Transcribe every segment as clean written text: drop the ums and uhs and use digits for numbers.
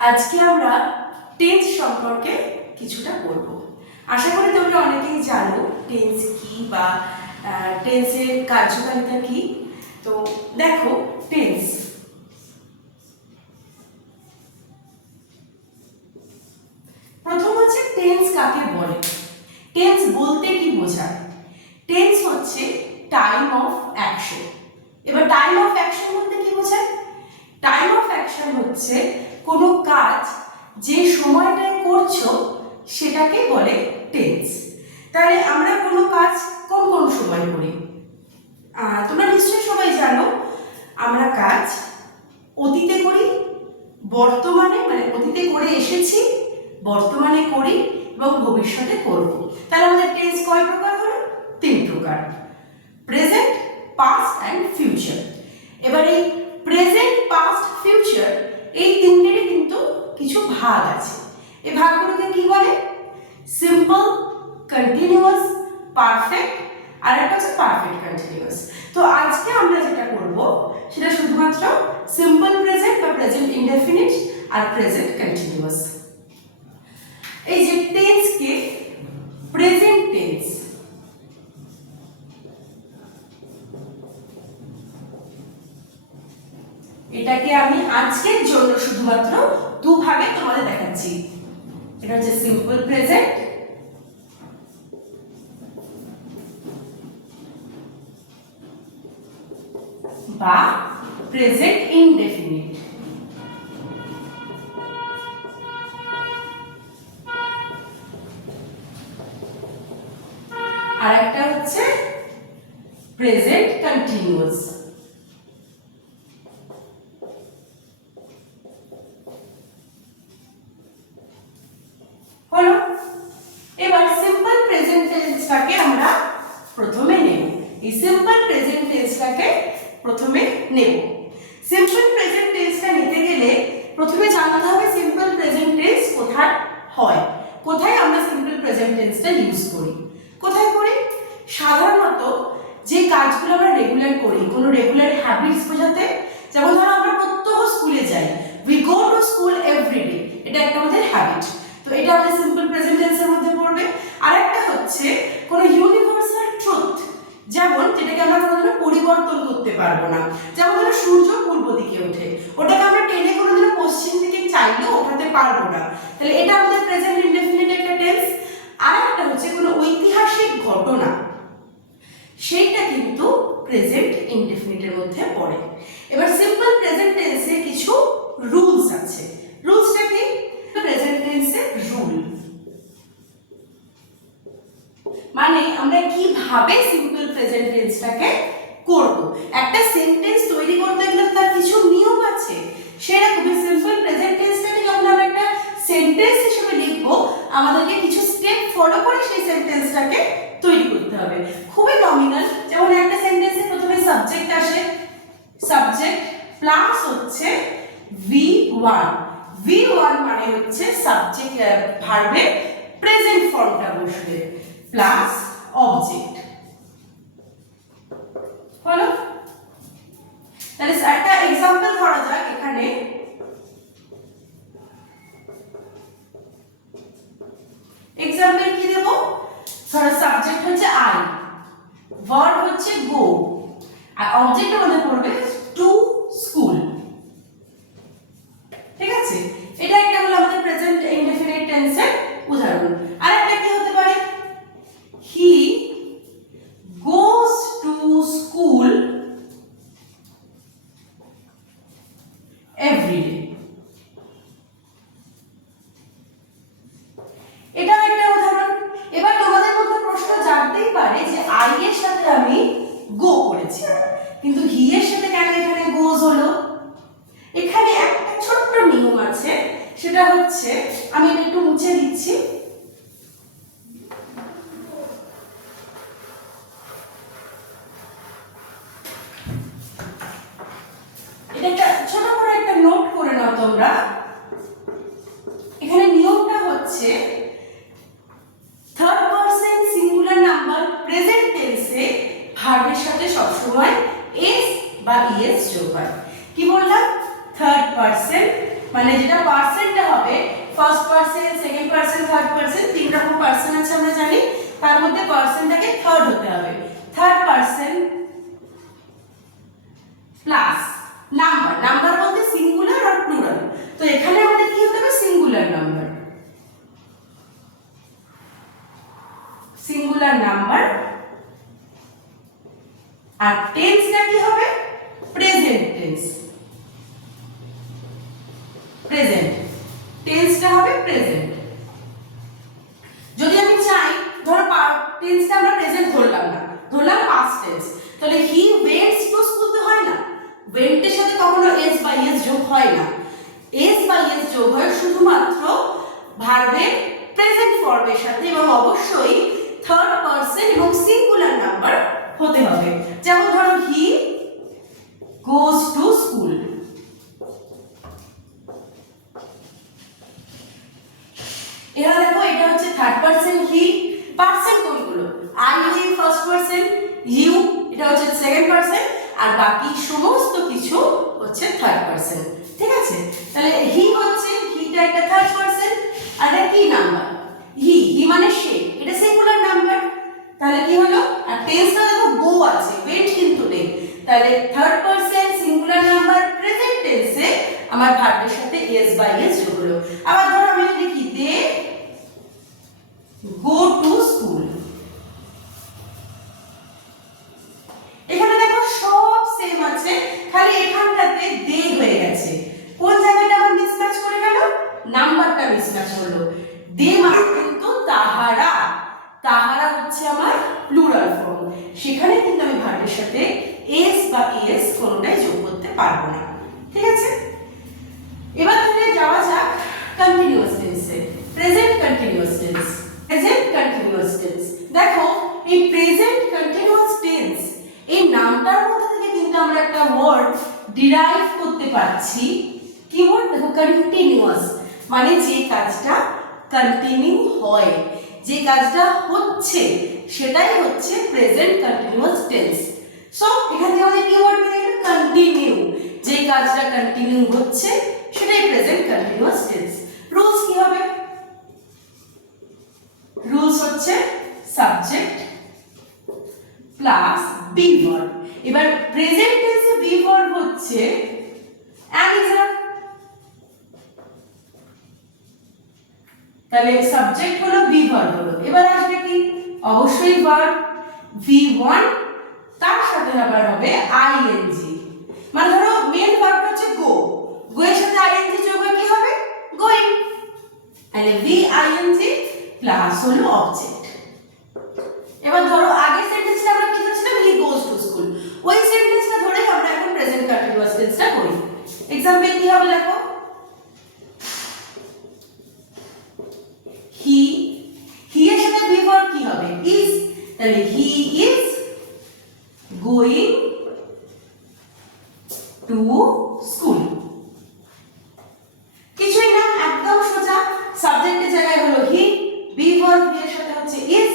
আজকে আমরা টেন্স সম্পর্কে কিছুটা পড়ব। আশা করি তোমরা অনেকেই জানো টেন্স কি বা টেন্সের কার্যকারিতা কি। তো দেখো, টেন্স প্রথম হচ্ছে টেন্স কাকে বলে, টেন্স বলতে কি বোঝায়। টেন্স হচ্ছে টাইম অফ অ্যাকশন। এবার টাইম অফ অ্যাকশন বলতে কি বোঝায়? টাইম অফ অ্যাকশন হচ্ছে কোনো কাজ যে সময়টায় করছো সেটাকে বলে টেন্স। তাহলে আমরা কোনো কাজ কোন কোন সময় করি? তোমরা নিশ্চয়ই সবাই জানো আমরা কাজ অতীতে করি, বর্তমানে মানে অতীতে করে এসেছি, বর্তমানে করি এবং ভবিষ্যতে করব। তাহলে আমাদের টেন্স কয় প্রকার হলো? 3 প্রকার: প্রেজেন্ট, পাস্ট অ্যান্ড ফিউচার। এবার এই প্রেজেন্ট, পাস্ট, ফিউচার এই তিনটেরই কিন্তু কিছু ভাগ আছে। এই ভাগগুলোকে কি বলে? সিম্পল, কন্টিনিউয়াস, পারফেক্ট, আর একটা হচ্ছে পারফেক্ট কন্টিনিউয়াস। তো আজকে আমরা যেটা করব সেটা শুধুমাত্র সিম্পল প্রেজেন্ট বা প্রেজেন্ট ইনডেফিনিট আর প্রেজেন্ট কন্টিনিউয়াস। এই যে টেন্সকে প্রেজেন্ট টেন্স, এটাকে আমি আজকের জন্য শুধুমাত্র দুভাবে তোমাদের দেখাচ্ছি। এটা হচ্ছে সিম্পল প্রেজেন্ট বা প্রেজেন্ট ইনডেফিনিট। আর একটা হচ্ছে প্রেজেন্ট কন্টিনিউয়াস। হলো। এবার সিম্পল প্রেজেন্ট টেন্সটাকে আমরা প্রথমে নেব। এই সিম্পল প্রেজেন্ট টেন্সটাকে প্রথমে নেব। সিম্পল প্রেজেন্ট টেন্সটা নিতে গেলে প্রথমে জানতে হবে সিম্পল প্রেজেন্ট টেন্স কোথায় হয়, কোথায় আমরা সিম্পল প্রেজেন্ট টেন্সটা ইউজ করি। কোথায় করি? সাধারণত যে কাজগুলো আমরা রেগুলার করি, কোনো রেগুলার হ্যাবিটস বোঝাতে। যেমন ধরো আমরা প্রত্যহ স্কুলে যাই, we go to school everyday, এটা একটা আমাদের হ্যাবিট। তো এটা আমাদের সিম্পল প্রেজেন্ট টেন্সের মধ্যে পড়বে। আরেকটা হচ্ছে কোনো ইউনিভার্সাল ট্রুথ, যেমন যেটাকে আমরা কোনোদিনও পরিবর্তন করতে পারবো না। যেমন ধরো সূর্য পূর্ব দিকে ওঠে, ওটাকে আমরা টেনে কোনোদিনও পশ্চিম দিকে চাইলেও ওঠাতে পারবো না। তাহলে এটা আমাদের প্রেজেন্ট ইনডেফিনিট একটা টেন্স। আরেকটা হচ্ছে কোনো ঐতিহাসিক ঘটনা, সেইটা কিন্তু প্রেজেন্ট ইনডেফিনিটের মধ্যে পড়ে। এবার সিম্পল প্রেজেন্ট টেন্সে কিছু রুলস আছে। রুলসটা কি? প্রেজেন্ট টেন্সের রুল মানে আমরা কিভাবে সিম্পল প্রেজেন্ট টেন্সটাকে করব। একটা সেন্টেন্স তৈরি করতে গেলে তার কিছু নিয়ম আছে। সেরকমই সিম্পল প্রেজেন্ট টেন্সটাকে যখন আমরা একটা সেন্টেন্স হিসেবে লিখবো, আমাদেরকে কিছু স্টেপ ফলো করে সেই সেন্টেন্সটাকে তৈরি করতে হবে। খুবই নমিনাল। যেমন একটা সেন্টেন্সে প্রথমে সাবজেক্ট আসে, সাবজেক্ট প্লাস হচ্ছে V1। V1 মানে হচ্ছে সাবজেক্ট ভার্বের প্রেজেন্ট ফর্মটা বসবে, প্লাস অবজেক্ট। হলো? তাহলে একটা এক্সাম্পল ধরা যাক। এখানে এক্সাম্পল কি দেব? ধরো সাবজেক্ট হচ্ছে আই, ভার্ব হচ্ছে গো, আর অবজেক্ট আমাদের পড়বে টু স্কুল। ঠিক আছে? এটা একটা হলো আমাদের প্রেজেন্ট ইনডেফিনিট টেন্সের উদাহরণ। আর একটা কি হতে পারে? হি গোস টু স্কুল এভরিডে। এটাও একটা উদাহরণ। এবার তোমাদের মধ্যে প্রশ্ন জানতেই পারে যে আই এর সাথে আমি গো করেছি, কিন্তু হি এর সাথে কেন এখানে গোজ হলো? এখানে একটা ছোট্ট নিয়ম আছে, সেটা হচ্ছে আমি এটা একটু মুছে দিচ্ছি। এটা একটা ছোট করে একটা নোট করে নাও তোমরা। এখানে নিয়মটা হচ্ছে third person singular number present টেন্সে ভার্বের সাথে সবসময় এস বা ইএস যোগ হয়। কি বললাম? থার্ড পারসন মানে যেটা পার্সেন্টটা হবে first person, second person, third person, তিন রকম পার্সন আছে আমরা জানি, তার মধ্যে পার্সনটাকে থার্ড হতে হবে। Third person plus number, number বলতে সিঙ্গুলার আর প্লুরাল, তো এখানে আমাদের কি হতে হবে সিঙ্গুলার নাম্বার, সিঙ্গুলার নাম্বার। আর টেন্সটা কি হবে প্রেজেন্ট টেন্স, প্রেজেন্ট টেন্সটা হবে প্রেজেন্ট। যদি আমি চাই ধরো টেন্সটা আমরা প্রেজেন্ট ধরলাম না, ধরলাম পাস্ট টেন্স, তাহলে হি ওয়েন্টস টু স্কুল তো হয় না, ওয়েন্টের সাথে কখনো এস বা এস যোগ হয় না, এস বা এস যোগ হয় শুধুমাত্র ভার্বের প্রেজেন্ট ফর্মের সাথে, এবং অবশ্যই থার্ড পারসন এবং সিঙ্গুলার নাম্বার হতে হবে। যেমন ধরো হি গোজ টু স্কুল, এবার দেখো এটা হচ্ছে থার্ড পারসন হি, পারসন কোনগুলো I you first person, you এটা হচ্ছে সেকেন্ড পারসন, আর বাকি সমস্ত কিছু হচ্ছে থার্ড পারসন। ঠিক আছে, তাহলে হি হচ্ছে, হিটা একটা থার্ড পারসন, আর এটা কি নাম্বার হি, হি মানে সে, এটা সিঙ্গুলার নাম্বার, তাহলে কি হলো। আর টেন্সটা দেখো গো আছে, ওয়েট কিন্তু নেই, তাহলে third person singular number present টেন্সে আমার ভার্বের সাথে এস বাই এস যোগ হলো। আবার ধরো আমি লিখি দে গো টু স্কুল, এখানে দেখো সব সেম আছে, খালি এখানটাতে দে হয়ে গেছে, কোন জায়গাটা আমার মিসম্যাচ করে গেল, নাম্বারটা মিসম্যাচ হলো। দে মানে কিন্তু তাহারা, তাহারা হচ্ছে আমার প্লুরাল ফর্ম, সেখানে কিন্তু আমি ভার্বের সাথে এস বা এস কোনোটাই যোগ করতে পারবো না। ঠিক আছে, এবার তাহলে যাওয়া যাক কন্টিনিউয়াস টেন্সে, present continuous tense. Present continuous tense দেখো, এই প্রেজেন্ট কন্টিনিউয়াস টেন্স এই নামটার মধ্যে থেকে কিন্তু আমরা একটা ওয়ার্ড ডিরাইভ করতে পারছি। কি ওয়ার্ড দেখো, কন্টিনিউয়াস, মানে যে কাজটা কন্টিনিউ হয়, যে কাজটা হচ্ছে সেটাই হচ্ছে প্রেজেন্ট কন্টিনিউয়াস টেন্স। সো এখান থেকে আমাদের কি ওয়ার্ড বেরিয়ে গেল কন্টিনিউ, যে কাজটা কন্টিনিউ হচ্ছে সেটাই প্রেজেন্ট কন্টিনিউয়াস টেন্স। রুলস কি হবে, রুলস হচ্ছে সাবজেক্ট প্লাস বি ভার্ব। এবার প্রেজেন্ট টেন্সে বি ভার্ব হচ্ছে অ্যান ইজ আ, তাহলে সাবজেক্ট হলো বি ভার্ব হলো, এবার আসবে কি অবশ্যই ভার্ব V1, তার সাথে আবার হবে আইএনজি, মানে ধরো মেন ভার্ব হচ্ছে গো, গো এর সাথে আইএনজি যোগ হয়ে কি হবে গোইং, তাহলে VING প্লাস হলো অবজেক্ট। এবার ধরো আগের সেন্টেন্সটা আমরা কি করছিলাম হি গোজ টু স্কুল, ওই সেন্টেন্সটা ধরেই আমরা এখন প্রেজেন্ট কন্টিনিউয়াস টেন্সটা করি। एग्जांपल কি হবে দেখো, হি, হি এর সাথে বি ভার্ব কি হবে ইজ, তাহলে he is going to school, কিছুই না একদম সোজা, সাবজেক্টের জায়গায় হলো হি, বি ভার্ব এর সাথে হচ্ছে ইজ,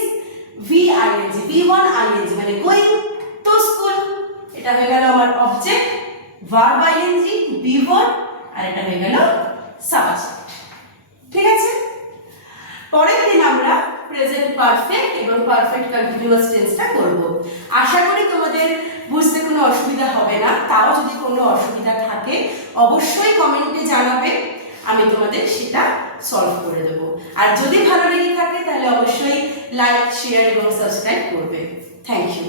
VING V1 ING মানে গোইং টু স্কুল, এটা হয়ে গেল আমার object, verb ING be verb, আর এটা হয়ে গেল সাবজেক্ট। ঠিক আছে, পরের দিন আমরা প্রেজেন্ট পারফেক্ট এবং পারফেক্ট কন্টিনিউয়াস টেন্সটা করব। আশা করি তোমাদের বুঝতে কোনো অসুবিধা হবে না, তাও যদি কোনো অসুবিধা থাকে অবশ্যই কমেন্টে জানাবে, আমি তোমাদের সেটা সলভ করে দেব। আর যদি ভালো লেগে থাকে তাহলে অবশ্যই লাইক, শেয়ার এবং সাবস্ক্রাইব করবে। Thank you.